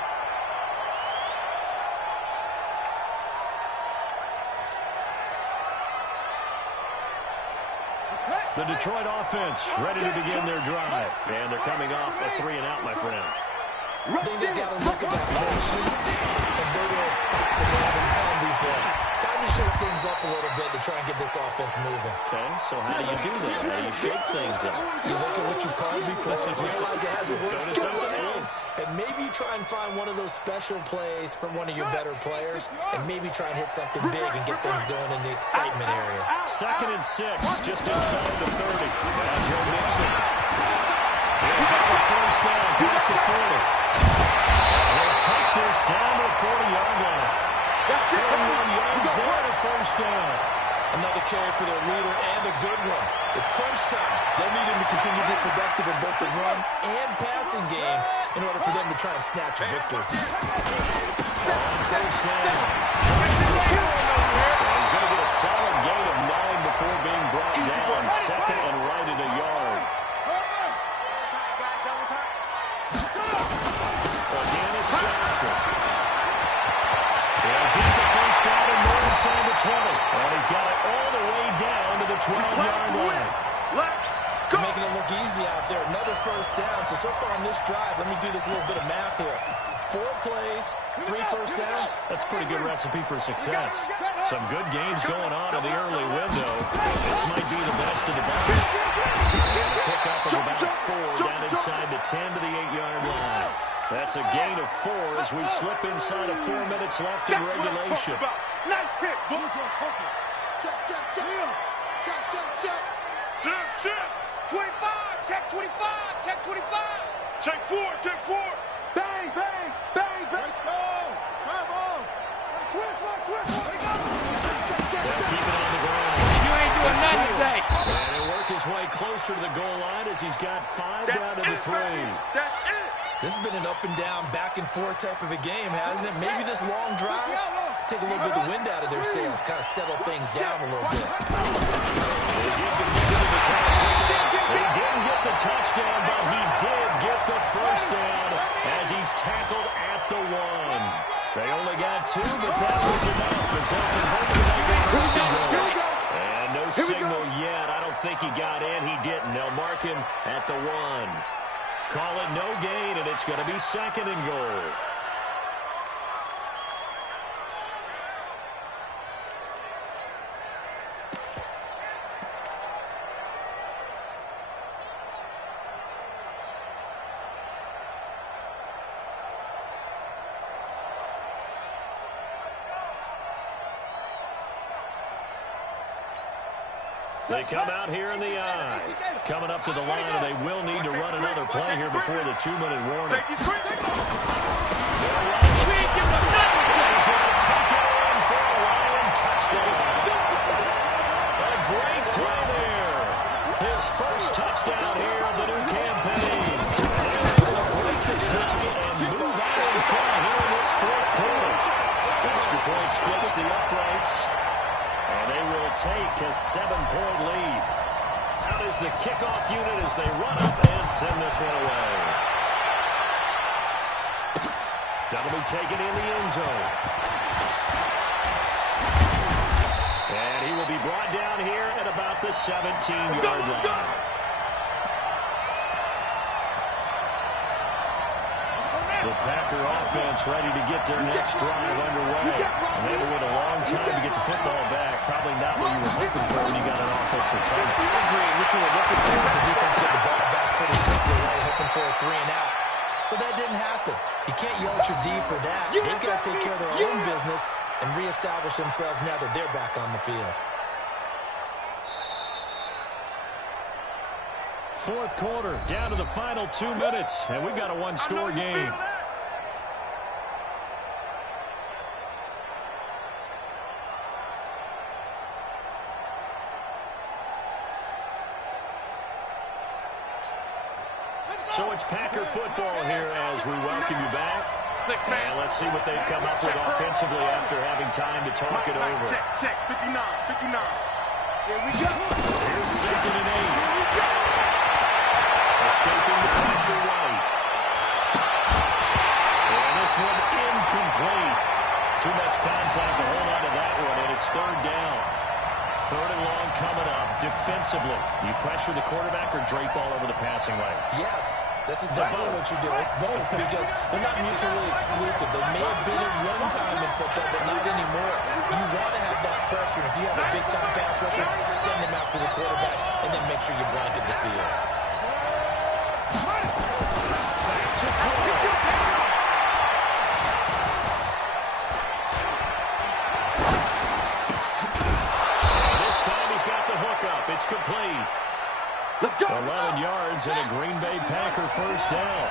The Detroit offense ready to begin their drive. And they're coming off a 3-and-out, my friend. I think they've got to look at that play sheet and go to a spot that they haven't found before. Time to shake things up a little bit to try and get this offense moving. Okay, so how do you do that? How do you shake things up? You look at what you've called before, realize it hasn't worked Go to something else. and maybe try and find one of those special plays from one of your better players, and maybe try and hit something big and get things going in the excitement area. 2nd and 6, just inside the 30. Now Joe Mixon. They've got the first down, past the 40. They'll take this down to the 40-yard line. 41 yards there to first down. Another carry for their leader and a good one. It's crunch time. They'll need him to continue to be productive in both the run and passing game in order for them to try and snatch a victory. On first down. He's going to get a solid gain of 9 before being brought down. 2nd and right at a yard. Again, it's Johnson. They'll get the first down and more inside the 20. And he's got it all the way down to the 12-yard line. They're making it look easy out there. Another first down. So far on this drive, let me do this little bit of math here. 4 plays, 3 first downs. That's a pretty good recipe for success. Some good games going on in the early window. This might be the best of the bunch. Pick up of about 4 down inside the 10 to the 8-yard line. That's a gain of 4 as we slip inside of 4 minutes left in regulation. Nice hit. Check, check, check. Check, check, check. Check, check. 25. Check 25. Check 25. Check 4. Check 4. Bang, bang, bang, bang. Let's go. Come on. Switch, switch. Let it go. Check, check, check, They'll check. keep it on the ground. You ain't doing nothing today. And he'll work his way closer to the goal line as he's got 5 down to the 3. That's it. This has been an up and down, back and forth type of a game, hasn't it? Maybe this long drive take a little bit of the wind out of their sails, kind of settle things down a little bit. He didn't get the touchdown, but he did get the first down as he's tackled at the 1. They only got 2, but that was enough as they converted to make a first and goal. And no signal yet. I don't think he got in. He didn't. They'll mark him at the 1. Call it no gain, and it's going to be 2nd and goal. They come out here in the eye. Coming up to the line, and they will need to run another play here before the 2-minute warning. He's going to take it in for a Lion touchdown. A great play there. His first touchdown here of the new campaign. Break the tie and move out in front here in this 4th quarter. Extra point splits the uprights. And they will take a 7-point lead. Out is the kickoff unit as they run up and send this one away. That'll be taken in the end zone. And he will be brought down here at about the 17-yard line. The Packer offense ready to get their next drive underway. And they went a long time to get the football back. Probably not what you were hoping for when you got an offense that's home. I agree. What you were looking for was the defense get the ball back pretty quickly, right? Hoping for a 3 and out. So that didn't happen. You can't yell at your D for that. They've got to take care of their own business and reestablish themselves now that they're back on the field. 4th quarter, down to the final 2 minutes, and we've got a 1-score game. So it's Packer football here as we welcome you back. And let's see what they've come up with offensively after having time to talk it over. Check, 59. Here we go. Here's 2nd and 8. Escaping the pressure right. And this one incomplete. Too much contact to hold on to that one, and it's 3rd down. 3rd and long coming up. Defensively, you pressure the quarterback or drape all over the passing lane? Yes, that's exactly what you do. It's both because they're not mutually exclusive. They may have been at one time in football, but not anymore. You want to have that pressure. If you have a big-time pass rusher, send him after the quarterback, and then make sure you blanket the field. Back to throw. It's complete. Let's go. 11 yards and a Green Bay Packer first down.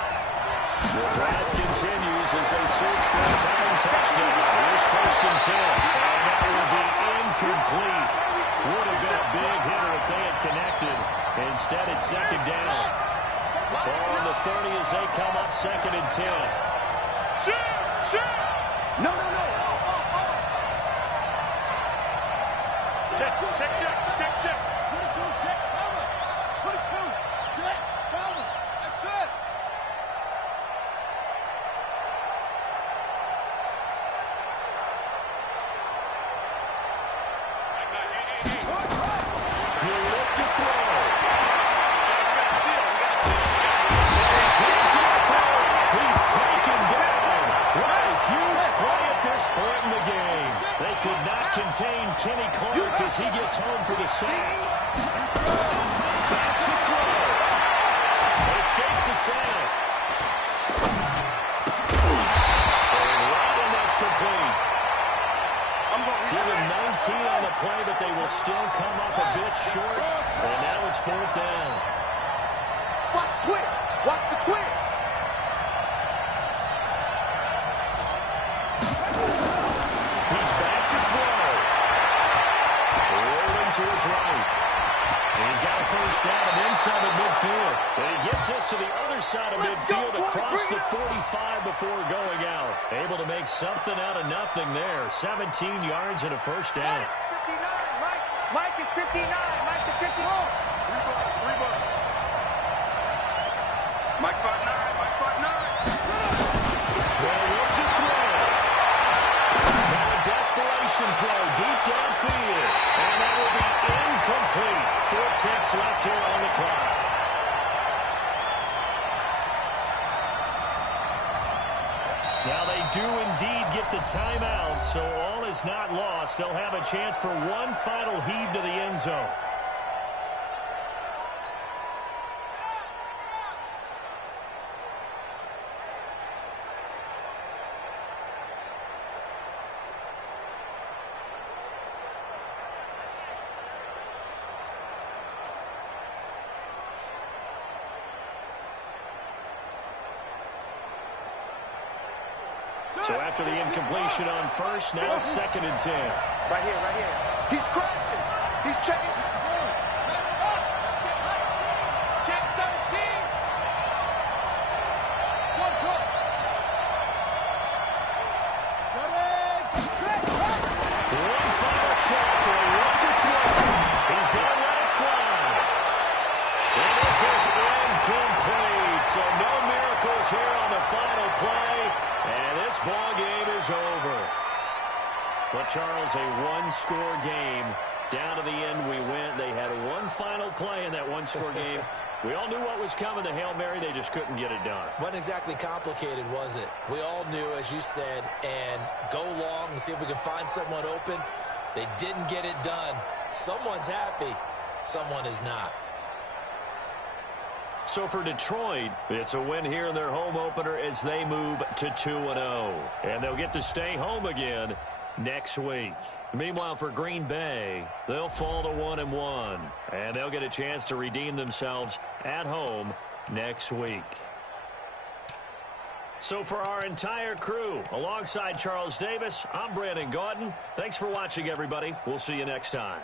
The drive continues as they search for a tying touchdown. Here's 1st and 10. And that will be incomplete. Would have been a big hitter if they had connected. Instead, it's 2nd down. Ball on the 30 as they come up 2nd and 10. Shoot. No. Check. 22, check, cover. 22, check, cover. That's it. He'll look to throw. He's taken down. What a huge play at this point in the game. They could not contain Kenny Clark as he gets home for the sack. Back to throw. Escapes the sack. Right, and that's complete. Give him 19 on the play, but they will still come up a bit short. And now it's 4th down. Watch the twist. He's back to throw. Rolling to his right. And he's got a first down and inside of midfield. And he gets us to the other side of midfield across the 45 before going out. Able to make something out of nothing there. 17 yards and a first down. 59, Mike is 59. Mike is 54. Three bucks. Mike 5'9", Mike 5'9". They'll look to throw. Now a desperation throw deep downfield. And that will be incomplete. 4 ticks left here on the clock. Now they do indeed get the timeout, so all is not lost. They'll have a chance for one final heave to the end zone. So after the incompletion on first, now 2nd and 10. Right here. He's crashing. He's checking. Check 13. One final shot for a one to throw. He's going to let it fly. And this is incomplete. So no miracles here on the final play. And this ball game is over. But, Charles, a one-score game. Down to the end we went. They had one final play in that one-score game. We all knew what was coming. The Hail Mary, they just couldn't get it done. Wasn't exactly complicated, was it? We all knew, as you said, and go long and see if we can find someone open. They didn't get it done. Someone's happy. Someone is not. So for Detroit, it's a win here in their home opener as they move to 2-0. And they'll get to stay home again next week. Meanwhile, for Green Bay, they'll fall to 1-1. And they'll get a chance to redeem themselves at home next week. So for our entire crew, alongside Charles Davis, I'm Brandon Gaudin. Thanks for watching, everybody. We'll see you next time.